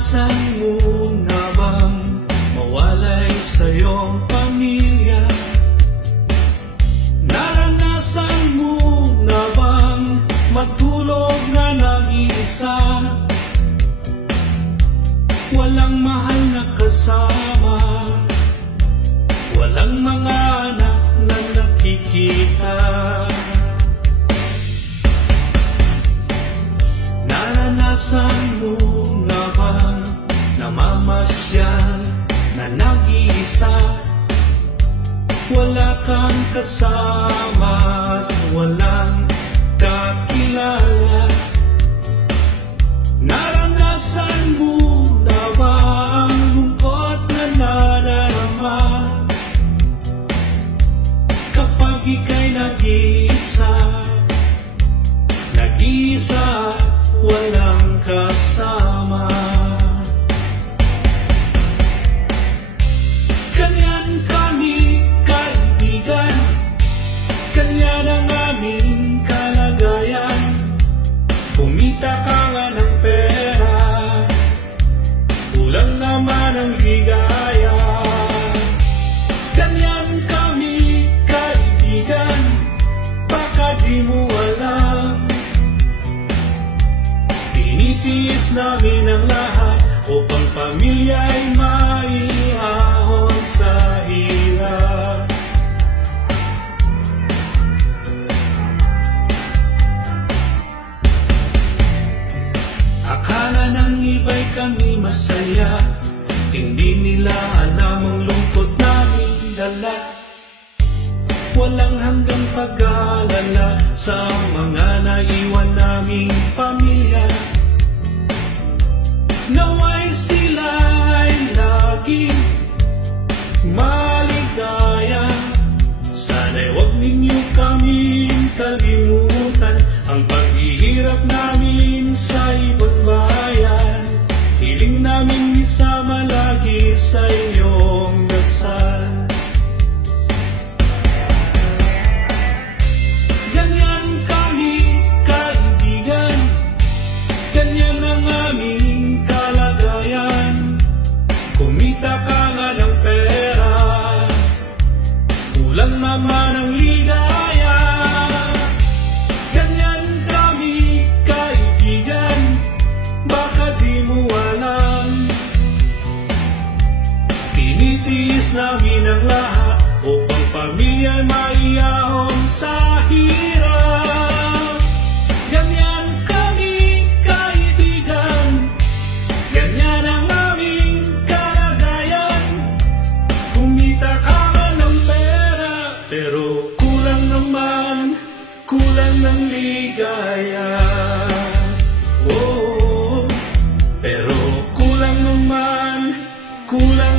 Naranasan mo na bang mawalay sa iyong pamilya? Naranasan mo na bang matulog na nag-iisa? Walang mahal na kasama, walang mga anak na nakikita. Naranasan mo na bang namamasyal na nag-iisa? Wala kang kasama at walang kakilala. Naranasan mo na ba ang lungkot na nadarama kapag ika'y nag-iisa? Nag-iisa, walang kasama. Ganyan kami kaibigan, ganyan ang aming kalagayan. Kumita ka nga ng pera, kulang naman ang ligaya. Ganyan kami kaibigan, baka di mo alam. Tinitiis namin ang lahat upang pamilya'y maiahon sa hirap. Akala ng iba'y kami masaya, hindi nila alam ang lungkot namin dala. Walang hanggang pag-aalala sa mga naiwan naming pamilya. Naway sila ay laging maligaya. Sana'y huwag ninyo kaming kalimutan, ang paghihirap namin sa ibang bayan. Hiling namin isama lagi sa inyong dasal. Ganyan kami kaibigan, ganyan ang aming kalagayan. Kumita ka nga ng pera, kulang naman ang ligaya. Ganyan kami kaibigan, baka di mo alam. Tinitiis namin ang lahat upang pamilya'y maiyahon sa hirap. Ganyan kami kaibigan, ganyan ang aming kalagayan. Kumita ka man ng pera, pero kulang naman, kulang ng ligaya. Oh, pero kulang naman, kulang